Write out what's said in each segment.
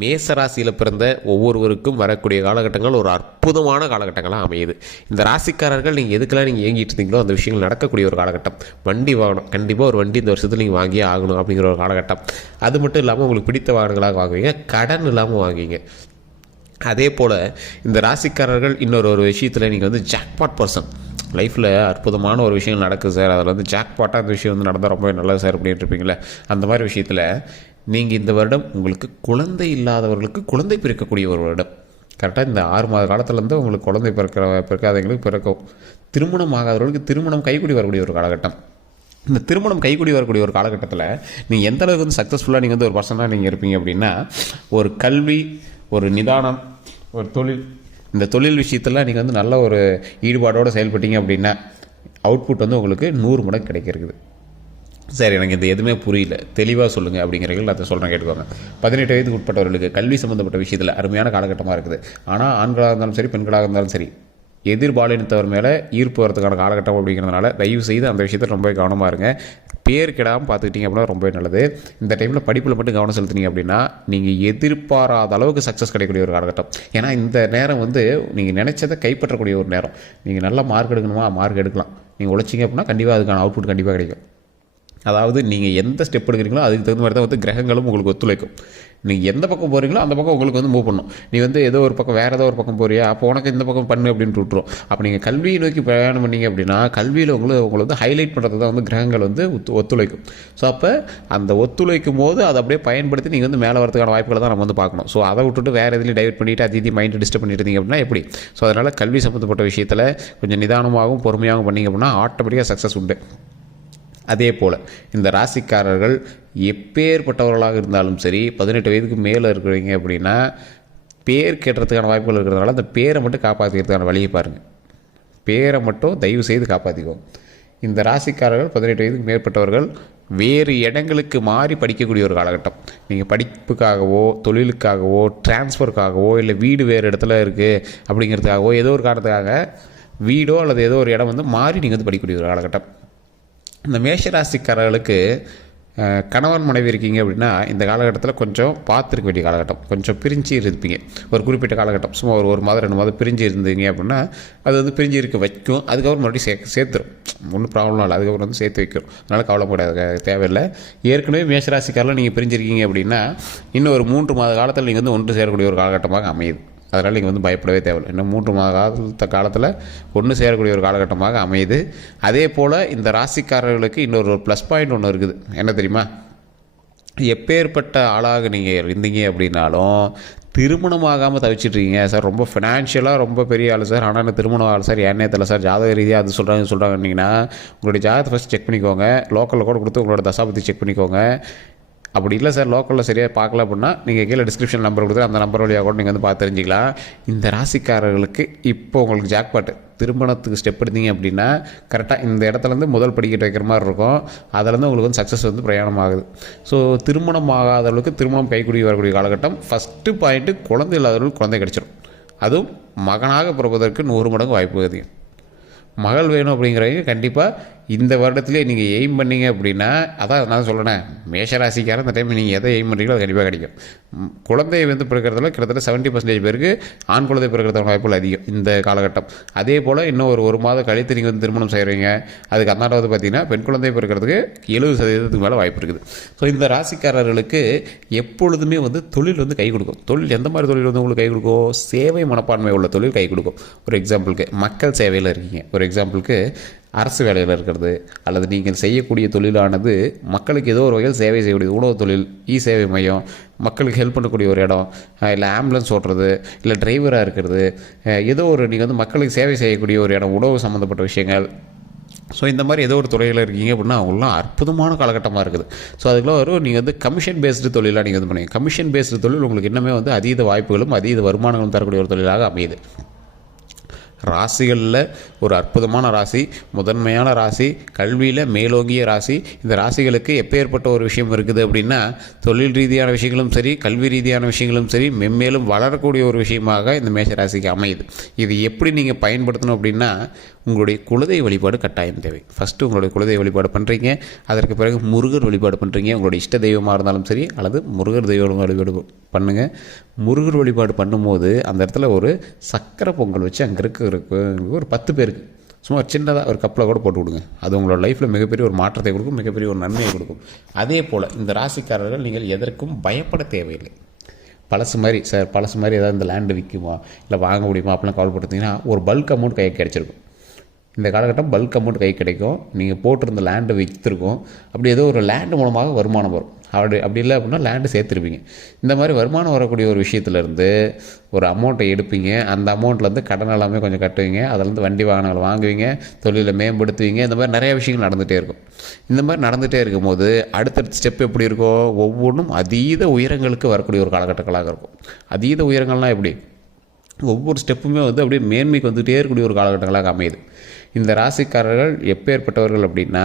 மேசராசியில் பிறந்த ஒவ்வொருவருக்கும் வரக்கூடிய காலகட்டங்கள் ஒரு அற்புதமான காலகட்டங்களாக அமையுது. இந்த ராசிக்காரர்கள் நீங்கள் எதுக்கெல்லாம் நீங்கள் ஏங்கிட்டு இருந்தீங்களோ அந்த விஷயங்கள் நடக்கக்கூடிய ஒரு காலகட்டம். வண்டி வாங்கணும், கண்டிப்பாக ஒரு வண்டி இந்த வருஷத்தில் நீங்கள் வாங்கியே ஆகணும் அப்படிங்கிற ஒரு காலகட்டம். அது மட்டும் இல்லாமல் உங்களுக்கு பிடித்த வாகனங்களாக வாங்குவீங்க, கடன் இல்லாமல் வாங்குவீங்க. அதே போல் இந்த ராசிக்காரர்கள் இன்னொரு விஷயத்தில் நீங்கள் ஜாக்பாட் பர்சன், லைஃப்பில் அற்புதமான ஒரு விஷயம் நடக்குது சார், அதில் ஜாக்பாட்டாக அந்த விஷயம் நடந்தால் ரொம்பவே நல்லது சார் அப்படின்ட்டு இருப்பீங்களே, அந்த மாதிரி விஷயத்தில் நீங்கள் இந்த வருடம் உங்களுக்கு குழந்தை இல்லாதவர்களுக்கு குழந்தை பிறக்கக்கூடிய ஒரு வருடம். கரெக்டாக இந்த 6 மாத காலத்துலேருந்து உங்களுக்கு குழந்தை பிறக்காதவங்களுக்கு பிறக்கும். திருமணம் ஆகாதவர்களுக்கு திருமணம் கைக்கூடி வரக்கூடிய ஒரு காலகட்டம். இந்த திருமணம் கைக்கூடி வரக்கூடிய ஒரு காலகட்டத்தில் நீங்கள் எந்த அளவுக்கு சக்ஸஸ்ஃபுல்லாக நீங்கள் ஒரு பர்சனாக நீங்கள் இருப்பீங்க அப்படின்னா, ஒரு கல்வி, ஒரு நிதானம், ஒரு தொழில், இந்த தொழில் விஷயத்தில் நீங்கள் நல்ல ஒரு ஈடுபாடோடு செயல்பட்டீங்க அப்படின்னா அவுட்புட் உங்களுக்கு 100 மடங்கு கிடைக்கிறது. சரி, எனக்கு இந்த எதுவுமே புரியல, தெளிவாக சொல்லுங்கள் அப்படிங்கிறீர்கள். அதை சொல்கிறேன், கேட்டுக்கோங்க. 18 வயதுக்கு உட்பட்டவர்களுக்கு கல்வி சம்மந்தப்பட்ட விஷயத்தில் அருமையான காலகட்டமாக இருக்குது. ஆனால் ஆண்களாக இருந்தாலும் சரி, பெண்களாக இருந்தாலும் சரி, எதிர்பாலினத்தவர் மேலே ஈர்ப்பு வரதுக்கான காலகட்டம் அப்படிங்கிறதுனால தயவு செய்து அந்த விஷயத்தில் ரொம்ப கவனமாக இருங்க. பேர் கிடாமல் பார்த்துக்கிட்டிங்க அப்படின்னா ரொம்ப நல்லது. இந்த டைமில் படிப்பில் மட்டும் கவனம் செலுத்தினீங்க அப்படின்னா நீங்கள் எதிர்பாராத அளவுக்கு சக்ஸஸ் கிடைக்கக்கூடிய ஒரு காலகட்டம். ஏன்னா இந்த நேரம் நீங்கள் நினச்சதை கைப்பற்றக்கூடிய ஒரு நேரம். நீங்கள் நல்லா மார்க் எடுக்கணுமா, மார்க் எடுக்கலாம். நீங்கள் உழைச்சிங்க அப்படின்னா கண்டிப்பாக அதுக்கான அவுட்புட் கண்டிப்பாக கிடைக்கும். அதாவது நீங்கள் எந்த ஸ்டெப் எடுக்கிறீங்களோ அதுக்கு தகுந்த மாதிரி தான் கிரகங்களும் உங்களுக்கு ஒத்துழைக்கும். நீங்கள் எந்த பக்கம் போகிறீங்களோ அந்த பக்கம் உங்களுக்கு மூவ் பண்ணணும். நீ ஏதோ ஒரு பக்கம் வேறு ஏதோ ஒரு பக்கம் போறியா, அப்போ உனக்கு இந்த பக்கம் பண்ணு அப்படின்னு விட்டுரும். அப்போ நீங்கள் கல்வியை நோக்கி பிரயாணம் பண்ணிங்க அப்படின்னா கல்வியில் உங்களை ஹைலைட் பண்ணுறது தான் கிரகங்கள் ஒத்துழைக்கும். ஸோ அப்போ அந்த ஒத்துழைக்கும் போது அதை அப்படியே பயன்படுத்தி நீங்கள் மேலே வரதுக்கான வாய்ப்புகளை தான் நம்ம பார்க்கணும். ஸோ அதை விட்டுட்டு வேறு எதுலையும் டைவர்ட் பண்ணிவிட்டு அது மைண்டை டிஸ்டர்ப் பண்ணிட்டு இருந்தீங்க அப்படின்னா எப்படி? ஸோ அதனால் கல்வி சம்மந்தப்பட்ட விஷயத்தில் கொஞ்சம் நிதானமாகவும் பொறுமையாகவும் பண்ணிங்க அப்படின்னா ஆட்டோமேட்டிக்காக சக்ஸஸ் உண்டு. அதே போல் இந்த ராசிக்காரர்கள் எப்பேற்பட்டவர்களாக இருந்தாலும் சரி, 18 வயதுக்கு மேலே இருக்கிறீங்க அப்படின்னா பேர் கேட்டுறதுக்கான வாய்ப்புகள் இருக்கிறதுனால அந்த பேரை மட்டும் காப்பாற்றிக்கிறதுக்கான வழியை பாருங்கள். பேரை மட்டும் தயவு செய்து காப்பாற்றிக்குவோம். இந்த ராசிக்காரர்கள் 18 வயதுக்கு மேற்பட்டவர்கள் வேறு இடங்களுக்கு மாறி படிக்கக்கூடிய ஒரு காலகட்டம். நீங்கள் படிப்புக்காகவோ, தொழிலுக்காகவோ, டிரான்ஸ்ஃபருக்காகவோ, இல்லை வீடு வேறு இடத்துல இருக்குது அப்படிங்கிறதுக்காகவோ, ஏதோ ஒரு காரணத்துக்காக வீடோ அல்லது ஏதோ ஒரு இடம் மாறி நீங்கள் படிக்கக்கூடிய ஒரு காலகட்டம். இந்த மேஷராசிக்காரர்களுக்கு கணவன் மனைவி இருக்கீங்க அப்படின்னா இந்த காலகட்டத்தில் கொஞ்சம் பார்த்துருக்க வேண்டிய காலகட்டம். கொஞ்சம் பிரிஞ்சு இருப்பீங்க ஒரு குறிப்பிட்ட காலகட்டம். சும்மா ஒரு மாதம் 2 மாதம் பிரிஞ்சு இருந்தீங்க அப்படின்னா அது பிரிஞ்சு இருக்க வைக்கும். அதுக்கப்புறம் மறுபடியும் சேர்த்துரும். ஒன்றும் ப்ராப்ளம் இல்லை. அதுக்கப்புறம் சேர்த்து வைக்கும். அதனால் கவலைப்படாத, தேவையில்லை. ஏற்கனவே மேஷராசிக்காரில் நீங்கள் பிரிஞ்சிருக்கீங்க அப்படின்னா இன்னும் ஒரு 3 மாத காலத்தில் நீங்கள் ஒன்று சேரக்கூடிய ஒரு காலகட்டமாக அமையுது. அதனால் நீங்கள் பயப்படவே தேவையில்லை. இன்னும் 3 மாத காலத்தில் ஒன்று சேரக்கூடிய ஒரு காலகட்டமாக அமையுது. அதே போல் இந்த ராசிக்காரர்களுக்கு இன்னொரு ப்ளஸ் பாயிண்ட் ஒன்று இருக்குது. என்ன தெரியுமா? எப்பேற்பட்ட ஆளாக நீங்கள் இருந்தீங்க அப்படின்னாலும் திருமணமாகாமல் தவிச்சிட்ருக்கீங்க சார், ரொம்ப ஃபினான்ஷியலாக ரொம்ப பெரிய ஆள் சார், ஆனால் என்ன திருமணம் ஆள் சார், ஏன்னே தெரியல சார், ஜாதக ரீதியாக அது சொல்கிறாங்கன்னீங்கன்னா உங்களுடைய ஜாதகத்தை ஃபஸ்ட் செக் பண்ணிக்கோங்க. லோக்கலில் கூட கொடுத்து உங்களோட தசாபதி செக் பண்ணிக்கோங்க. அப்படி இல்லை சார், லோக்கலில் சரியாக பார்க்கல அப்படின்னா நீங்கள் கீழே டிஸ்கிரிப்ஷன் நம்பர் கொடுத்து அந்த நம்பர் வழியாக கூட நீங்கள் பார்த்து தெரிஞ்சிக்கலாம். இந்த ராசிக்காரர்களுக்கு இப்போ உங்களுக்கு ஜாக்பாட்டு திருமணத்துக்கு ஸ்டெப் எடுத்தீங்க அப்படின்னா கரெக்டாக இந்த இடத்துலேருந்து முதல் படிக்கட்டு வைக்கிற மாதிரி இருக்கும். அதிலேருந்து உங்களுக்கு சக்ஸஸ் பிரயாணம் ஆகுது. ஸோ திருமணம் ஆகாதவர்களுக்கு திருமணம் கைக்கூடி வரக்கூடிய காலகட்டம். ஃபஸ்ட்டு பாயிண்ட்டு, குழந்தை இல்லாதவர்களுக்கு குழந்தை கிடச்சிடும். அதுவும் மகனாக பிறப்பதற்கு 100 மடங்கு வாய்ப்பு அதிகம். மகள் வேணும் அப்படிங்கிறவங்க கண்டிப்பாக இந்த வருடத்துலேயே நீங்கள் எய்ம் பண்ணிங்க அப்படின்னா, அதான் நான் சொல்கிறேன், மேஷராசிக்கார இந்த டைம் நீங்கள் எதை எய்ம் பண்ணுறீங்களோ அது கண்டிப்பாக கிடைக்கும். குழந்தையை பிறக்கிறதுல கிட்டத்தட்ட 70% பேருக்கு ஆண் குழந்தை பிறக்கிறதுக்கான வாய்ப்புகள் அதிகம் இந்த காலகட்டம். அதே போல் இன்னும் ஒரு மாதம் கழித்து நீங்கள் திருமணம் செய்கிறீங்க, அதுக்கு அந்தாண்டாவது பார்த்தீங்கன்னா பெண் குழந்தை பிறக்கிறதுக்கு 70% மேலே வாய்ப்பு இருக்குது. ஸோ இந்த ராசிக்காரர்களுக்கு எப்பொழுதுமே தொழில் கை கொடுக்கும். தொழில் எந்த மாதிரி தொழில் உங்களுக்கு கை கொடுக்கும்? சேவை மனப்பான்மை உள்ள தொழில் கை கொடுக்கும். ஒரு எக்ஸாம்பிளுக்கு மக்கள் சேவையில் இருக்கீங்க, ஒரு எக்ஸாம்பிளுக்கு அரசு வேலையில் இருக்கிறது, அல்லது நீங்கள் செய்யக்கூடிய தொழிலானது மக்களுக்கு ஏதோ ஒரு வகையில் சேவை செய்யக்கூடிய உணவு தொழில், சேவை மையம், மக்களுக்கு ஹெல்ப் பண்ணக்கூடிய ஒரு இடம், இல்லை ஆம்புலன்ஸ் ஓட்டுறது, இல்லை டிரைவராக இருக்கிறது, ஏதோ ஒரு நீங்கள் மக்களுக்கு சேவை செய்யக்கூடிய ஒரு இடம், உணவு சம்மந்தப்பட்ட விஷயங்கள். ஸோ இந்த மாதிரி ஏதோ ஒரு துறையில் இருக்கீங்க அப்படின்னா அவங்களாம் அற்புதமான காலகட்டமாக இருக்குது. ஸோ அதுக்குள்ள நீங்கள் கமிஷன் பேஸ்டு தொழிலாக நீங்கள் பண்ணுவீங்க. கமிஷன் பேஸ்டு தொழில் உங்களுக்கு இன்னுமே அதீத வாய்ப்புகளும் அதீத வருமானங்களும் தரக்கூடிய ஒரு தொழிலாக அமையுது. ராசிகளில் ஒரு அற்புதமான ராசி, முதன்மையான ராசி, கல்வியில் மேலோங்கிய ராசி. இந்த ராசிகளுக்கு எப்பேற்பட்ட ஒரு விஷயம் இருக்குது அப்படின்னா, தொழில் ரீதியான விஷயங்களும் சரி, கல்வி ரீதியான விஷயங்களும் சரி, மென்மேலும் வளரக்கூடிய ஒரு விஷயமாக இந்த மேஷ ராசிக்கு அமையுது. இது எப்படி நீங்கள் பயன்படுத்தணும் அப்படின்னா, உங்களுடைய குலதெய்வ வழிபாடு கட்டாயம் தேவை. ஃபஸ்ட்டு உங்களுடைய குலதெய்வ வழிபாடு பண்ணுறீங்க, அதற்கு பிறகு முருகர் வழிபாடு பண்ணுறீங்க. உங்களுடைய இஷ்ட தெய்வமாக இருந்தாலும் சரி, அல்லது முருகர் தெய்வ வழிபாடு பண்ணுங்கள். முருகர் வழிபாடு பண்ணும்போது அந்த இடத்துல ஒரு சக்கரை பொங்கல் வச்சு அங்கே இருக்க ஒரு 10 பேருக்கு சும்மா சின்னதாக ஒரு கப்பில் கூட போட்டு கொடுங்க. அது உங்களோட லைஃப்பில் மிகப்பெரிய ஒரு மாற்றத்தை கொடுக்கும், மிகப்பெரிய ஒரு நன்மையை கொடுக்கும். அதே போல் இந்த ராசிக்காரர்கள் நீங்கள் எதற்கும் பயப்பட தேவையில்லை. பழசு மாதிரி ஏதாவது இந்த லேண்டு விற்குமா இல்லை வாங்க முடியுமா அப்படிலாம் கவலைப்பட்டுருந்தீங்கன்னா ஒரு பல்க் அமௌண்ட் கைக்கு கிடச்சிருக்கும். இந்த காலகட்டம் பல்க் அமௌண்ட் கை கிடைக்கும். நீங்கள் போட்டிருந்த லேண்டு விற்றுருக்கும். அப்படி ஏதோ ஒரு லேண்டு மூலமாக வருமானம் வரும். அப்படி இல்லை அப்படின்னா லேண்டு சேர்த்துருப்பீங்க. இந்த மாதிரி வருமானம் வரக்கூடிய ஒரு விஷயத்துலேருந்து ஒரு அமௌண்ட்டை எடுப்பீங்க. அந்த அமௌண்ட்லேருந்து கடன் எல்லாமே கொஞ்சம் கட்டுவீங்க. அதிலேருந்து வண்டி வாகனங்கள் வாங்குவீங்க, தொழிலை மேம்படுத்துவீங்க. இந்த மாதிரி நிறைய விஷயங்கள் நடந்துகிட்டே இருக்கும். இந்த மாதிரி நடந்துகிட்டே இருக்கும்போது அடுத்தடுத்த ஸ்டெப் எப்படி இருக்கும்? ஒவ்வொன்றும் அதீத உயரங்களுக்கு வரக்கூடிய ஒரு காலகட்டங்களாக இருக்கும். அதீத உயரங்கள்லாம் எப்படி? ஒவ்வொரு ஸ்டெப்புமே அப்படியே மேன்மைக்கு வந்துகிட்டே இருக்கக்கூடிய ஒரு காலகட்டங்களாக அமையுது. இந்த ராசிக்காரர்கள் எப்பேற்பட்டவர்கள் அப்படின்னா,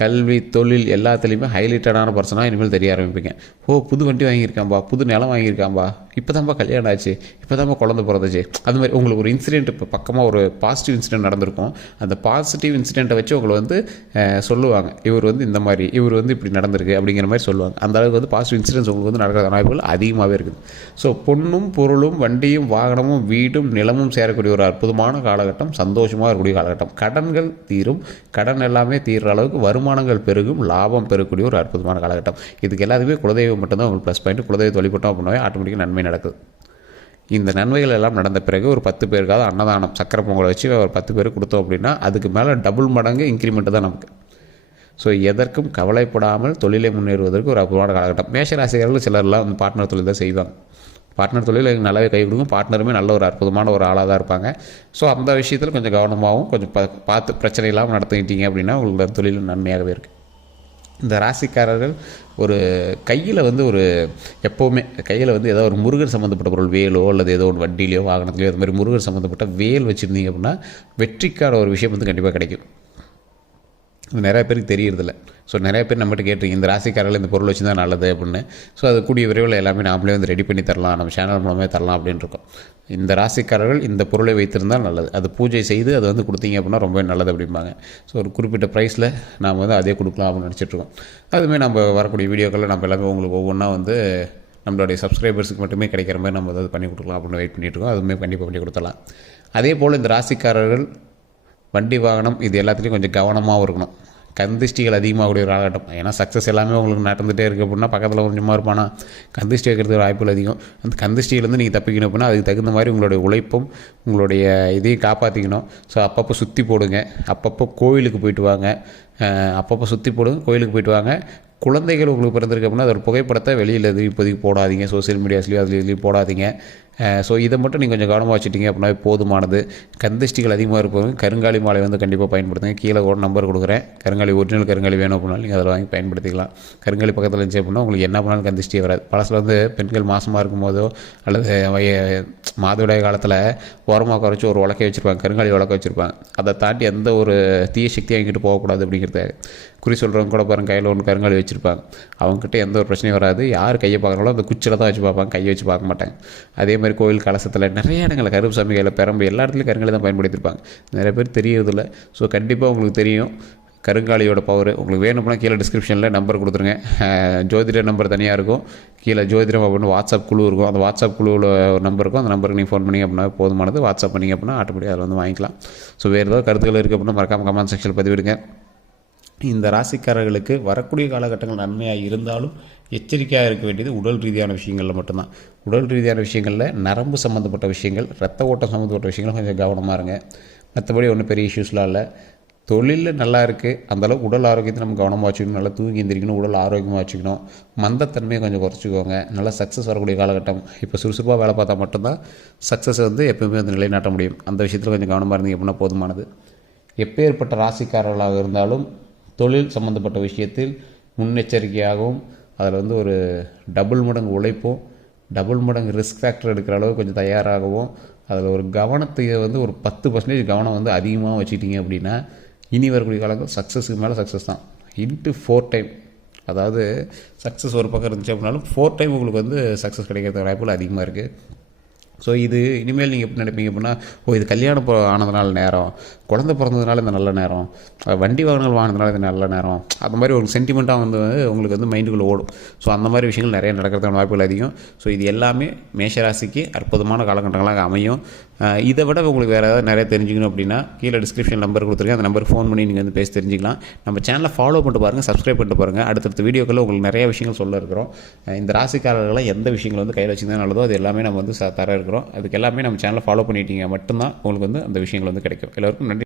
கல்வி, தொழில் எல்லாத்துலேயுமே ஹைலைட்டடான பர்சனாக இனிமேல் தெரிய ஆரம்பிப்பீங்க. புது வண்டி வாங்கியிருக்காம்பா, புது நிலம் வாங்கியிருக்காம்பா, இப்போ தான்ப்பா கல்யாணம் ஆச்சு, இப்போ தான்ப்பா குழந்தை பிறந்துச்சு. அது மாதிரி உங்களுக்கு ஒரு இன்சிடென்ட் இப்போ பக்கமாக ஒரு பாசிட்டிவ் இன்சிடென்ட் நடந்திருக்கும். அந்த பாசிட்டிவ் இன்சிடென்ட்டை வச்சு உங்களை சொல்லுவாங்க, இவர் இந்த மாதிரி, இவர் இப்படி நடந்திருக்கு அப்படிங்கிற மாதிரி சொல்லுவாங்க. அந்த அளவுக்கு பாசிட்டிவ் இன்சிடென்ட்ஸ் உங்களுக்கு நடக்கிற வாய்ப்புகள் அதிகமாகவே இருக்குது. ஸோ பொண்ணும் பொருளும் வண்டியும் வாகனமும் வீடும் நிலமும் சேரக்கூடிய ஒரு அற்புதமான காலகட்டம், சந்தோஷமாக இருக்கக்கூடிய காலகட்டம். கடன்கள் தீரும், கடன் எல்லாமே தீர்ற அளவுக்கு வருமானங்கள் பெருகும், லாபம் பெறக்கூடிய ஒரு அற்புதமான காலகட்டம். இதுக்கு எல்லாத்துக்குமே குலதெய்வம் மட்டும்தான் உங்களுக்கு ப்ளஸ் பாயிண்ட். குலதெய்வத்தை வழிபட்டோம் அப்படின்னாவே ஆட்டோமேட்டிக்காக நன்மை நடக்குது. இந்த நன்மைகள் எல்லாம் நடந்த பிறகு ஒரு 10 பேருக்காவது அன்னதானம் சக்கரை பொங்கலை வச்சு ஒரு 10 பேருக்கு கொடுத்தோம் அப்படின்னா அதுக்கு மேலே டபுள் மடங்கு இன்க்ரிமெண்ட்டு தான் நமக்கு. ஸோ எதற்கும் கவலைப்படாமல் தொழிலை முன்னேறுவதற்கு ஒரு அற்புதமான காலகட்டம். மேஷராசிகர்கள் சிலர்லாம் பார்ட்னர் தொழில் தான் செய்வாங்க. பார்ட்னர் தொழில் எனக்கு நல்லாவே கை கொடுக்கும். பார்ட்னருமே நல்ல ஒரு அற்புதமான ஒரு ஆளாக தான் இருப்பாங்க. ஸோ அந்த விஷயத்தில் கொஞ்சம் கவனமாகவும் கொஞ்சம் பார்த்து பிரச்சனை இல்லாமல் நடத்திக்கிட்டீங்க அப்படின்னா உங்களுக்கு தொழில் நன்மையாகவே இருக்குது. இந்த ராசிக்காரர்கள் ஒரு கையில் ஒரு எப்போவுமே கையில் ஏதோ ஒரு முருகர் சம்மந்தப்பட்ட பொருள், வேலோ அல்லது ஏதோ ஒரு வண்டியிலையோ வாகனத்துலையோ அது மாதிரி முருகர் சம்மந்தப்பட்ட வேல் வச்சுருந்தீங்க அப்படின்னா வெற்றிக்கான ஒரு விஷயம் கண்டிப்பாக கிடைக்கும். இது நிறைய பேருக்கு தெரியறதில்ல. ஸோ நிறைய பேர் நம்மகிட்ட கேட்டிருக்கீங்க, இந்த ராசிக்காரர்கள் இந்த பொருள் வச்சு தான் நல்லது அப்படின்னு. ஸோ அது கூடிய விரைவில் எல்லாமே நாமளே ரெடி பண்ணி தரலாம், நம்ம சேனல் மூலமே தரலாம் அப்படின்னு இருக்கோம். இந்த ராசிக்காரர்கள் இந்த பொருளை வைத்திருந்தால் நல்லது, அது பூஜை செய்து அது கொடுத்தீங்க அப்படின்னா ரொம்ப நல்லது அப்படிம்பாங்க. ஸோ ஒரு குறிப்பிட்ட ப்ரைஸில் நாம் அதே கொடுக்கலாம் அப்படின்னு நினச்சிட்ருக்கோம். அதுவுமே நம்ம வரக்கூடிய வீடியோக்களில் நம்ம எல்லாமே உங்களுக்கு ஒவ்வொன்றா நம்மளுடைய சப்ஸ்கிரைபர்ஸுக்கு மட்டுமே கிடைக்கிற மாதிரி நம்ம அதை பண்ணி கொடுக்கலாம் அப்படின்னு வெயிட் பண்ணிகிட்ருக்கோம். அதுவுமே கண்டிப்பாக பண்ணி கொடுத்துடலாம். அதே போல் இந்த ராசிக்காரர்கள் வண்டி வாகனம் இது எல்லாத்துலேயும் கொஞ்சம் கவனமாகவும் இருக்கணும். கந்திஷ்டிகள் அதிகமாகக்கூடிய ஒரு காலகட்டம். ஏன்னா சக்ஸஸ் எல்லாமே உங்களுக்கு நடந்துகிட்டே இருக்குது அப்படின்னா பக்கத்தில் கொஞ்சமாக இருப்பானா கந்திஷ்டி வைக்கிறதுக்கு வாய்ப்புகள் அதிகம். அந்த கந்திஷ்டியிலேருந்து நீங்கள் தப்பிக்கணும் அப்படின்னா அதுக்கு தகுந்த மாதிரி உங்களுடைய உழைப்பும் உங்களுடைய இதையும் காப்பாற்றிக்கணும். ஸோ அப்பப்போ சுற்றி போடுங்க, அப்பப்போ கோயிலுக்கு போயிட்டு வாங்க, கோயிலுக்கு போயிட்டு வாங்க. குழந்தைகள் உங்களுக்கு பிறந்திருக்கு அப்படின்னா அது ஒரு புகைப்படத்தை வெளியில் இப்போதைக்கு போடாதீங்க, சோசியல் மீடியாஸ்லேயும் இதுலேயும் போடாதீங்க. ஸோ இதை மட்டும் நீங்கள் கொஞ்சம் கவனமாக வச்சுட்டிங்க அப்படின்னா போதுமானது. கந்திஷ்டிகள் அதிகமாக இருப்பவங்க கருங்காலி மாலை கண்டிப்பாக பயன்படுத்துங்க. கீழே கூட நம்பர் கொடுக்குறேன். கருங்காலி ஒரிஜினல் கருங்காலி வேணும் அப்படின்னாலும் நீங்கள் அதில் வாங்கி பயன்படுத்திக்கலாம். கருங்காலி பக்கத்தில் இருந்துச்சு அப்படின்னா உங்களுக்கு என்ன பண்ணாலும் கந்திஷ்டியே வராது. பழசில் பெண்கள் மாசமாக இருக்கும்போதோ அல்லது மாதவிடாய் காலத்தில் ஓரமாக குறைச்சி ஒரு உலக்கை வச்சுருப்பாங்க, கருங்காலி உலக்கை வச்சுருப்பாங்க. அதை தாண்டி எந்த ஒரு தீய சக்தியும் எங்கிட்ட போகக்கூடாது அப்படிங்கிறத குறி சொல்கிறவங்க கூட பாருங்கள், கையில் ஒன்று கருங்காலி வச்சுருப்பாங்க. அவங்ககிட்ட எந்த ஒரு பிரச்சனையும் வராது. யார் கையை பார்க்குறாங்களோ அந்த குச்சியில் தான் வச்சு பார்ப்பாங்க, கையை வச்சு பார்க்க மாட்டாங்க. அதே மாதிரி கோயில் கலசத்தில் நிறைய இடங்களில் கருப்புசாமி கையில் பெரம்பு எல்லா இடத்துலையும் கருங்காலி தான் பயன்படுத்தியிருப்பாங்க. நிறைய பேர் தெரியறதில்ல. ஸோ கண்டிப்பாக உங்களுக்கு தெரியும் கருங்காலியோட பவர். உங்களுக்கு வேணும்னா கீழே டிஸ்கிரிப்ஷனில் நம்பர் கொடுத்துருங்க. ஜோதிடர் நம்பர் தனியாக இருக்கும், கீழே ஜோதிடம் அப்படின்னு வாட்ஸ்அப் குழு இருக்கும். அந்த வாட்ஸ்அப் குழுவில் ஒரு நம்பர் இருக்கும். அந்த நம்பருக்கு நீங்கள் ஃபோன் பண்ணிங்க அப்படின்னா போதுமானது. வாட்ஸ்அப் பண்ணிங்க அப்படின்னா ஆட்டோமேட்டிக்காக அதில் வாங்கிக்கலாம். ஸோ வேறு ஏதாவது கருத்துக்கள் இருக்குது அப்படின்னா மறக்காமல் கமெண்ட் செக்ஷனில் பதிவிடுங்க. இந்த ராசிக்காரர்களுக்கு வரக்கூடிய காலகட்டங்கள் நன்மையாக இருந்தாலும் எச்சரிக்கையாக இருக்க வேண்டியது உடல் ரீதியான விஷயங்களில் மட்டும்தான். உடல் ரீதியான விஷயங்களில் நரம்பு சம்மந்தப்பட்ட விஷயங்கள், ரத்த ஓட்டம் சம்மந்தப்பட்ட விஷயங்கள் கொஞ்சம் கவனமாக இருங்க. மற்றபடி ஒன்றும் பெரிய இஷ்யூஸ்லாம் இல்லை. தொழிலில் நல்லா இருக்குது, அந்தளவுக்கு உடல் ஆரோக்கியத்தை நம்ம கவனமாக வச்சுக்கணும். நல்லா தூங்கி எந்திரிக்கணும், உடல் ஆரோக்கியமாக வச்சுக்கணும். மந்தத்தன்மையை கொஞ்சம் குறைச்சிக்கோங்க. நல்லா சக்ஸஸ் வரக்கூடிய காலகட்டம். இப்போ சுறுசுறுப்பாக வேலை பார்த்தா மட்டும்தான் சக்ஸஸ் எப்போயுமே நிலைநாட்ட முடியும். அந்த விஷயத்தில் கொஞ்சம் கவனமாக இருந்தீங்க அப்படின்னா போதுமானது. எப்பேற்பட்ட ராசிக்காரர்களாக இருந்தாலும் தொழில் சம்மந்தப்பட்ட விஷயத்தில் முன்னெச்சரிக்கையாகவும் அதில் ஒரு டபுள் மடங்கு உழைப்பும் டபுள் மடங்கு ரிஸ்க் ஃபேக்டர் எடுக்கிற அளவுக்கு கொஞ்சம் தயாராகவும் அதில் ஒரு கவனத்தை வந்து ஒரு 10% கவனம் வந்து அதிகமாக வச்சுக்கிட்டீங்க அப்படின்னா இனி வரக்கூடிய காலங்கள் சக்ஸஸுக்கு மேலே சக்ஸஸ் தான். இன்ட்டு 4 டைம், அதாவது சக்ஸஸ் ஒரு பக்கம் இருந்துச்சு அப்படின்னாலும் 4 டைம் உங்களுக்கு வந்து சக்ஸஸ் கிடைக்கிறது வாய்ப்புகள் அதிகமாக இருக்குது. ஸோ இது இனிமேல் நீங்கள் எப்படி நினைப்பீங்க அப்படின்னா, இது கல்யாணம் ஆனதுனால நேரம், குழந்தை பிறந்ததுனால இந்த நல்ல நேரம், வண்டி வாகனங்கள் வாங்கினதுனால இந்த நல்ல நேரம், அந்த மாதிரி ஒரு சென்டிமெண்ட்டாக வந்து உங்களுக்கு வந்து மைண்டுக்குள்ளே ஓடும். ஸோ அந்த மாதிரி விஷயங்கள் நிறைய நடக்கிறதுக்கான வாய்ப்புகள் அதிகம். ஸோ இது எல்லாமே மேஷராசிக்கு அற்புதமான காலகட்டங்களாக அமையும். இதை விட உங்களுக்கு வேறு ஏதாவது நிறைய தெரிஞ்சுக்கணும் அப்படின்னா கீழே டிஸ்கிரிப்ஷன் நம்பர் கொடுத்துருக்கேன், அந்த நம்பருக்கு ஃபோன் பண்ணி நீங்கள் வந்து பேசி தெரிஞ்சிக்கலாம். நம்ம சேனலை ஃபாலோ பண்ணிட்டு பாருங்கள், சப்ஸ்கிரைப் பண்ணிட்டு பாருங்கள். அடுத்தடுத்த வீடியோக்களில் உங்களுக்கு நிறைய விஷயங்கள் சொல்ல இருக்கிறோம். இந்த ராசிக்காரர்களை எந்த விஷயங்கள் வந்து கையில் வச்சுருந்தா நல்லதோ அது எல்லாமே நம்ம வந்து தர இருக்கிறோம். அதுக்கு எல்லாமே நம்ம சேனலை ஃபாலோ பண்ணிட்டீங்க மட்டும்தான் உங்களுக்கு வந்து அந்த விஷயங்கள் வந்து கிடைக்கும். எல்லோருக்கும் நன்றி.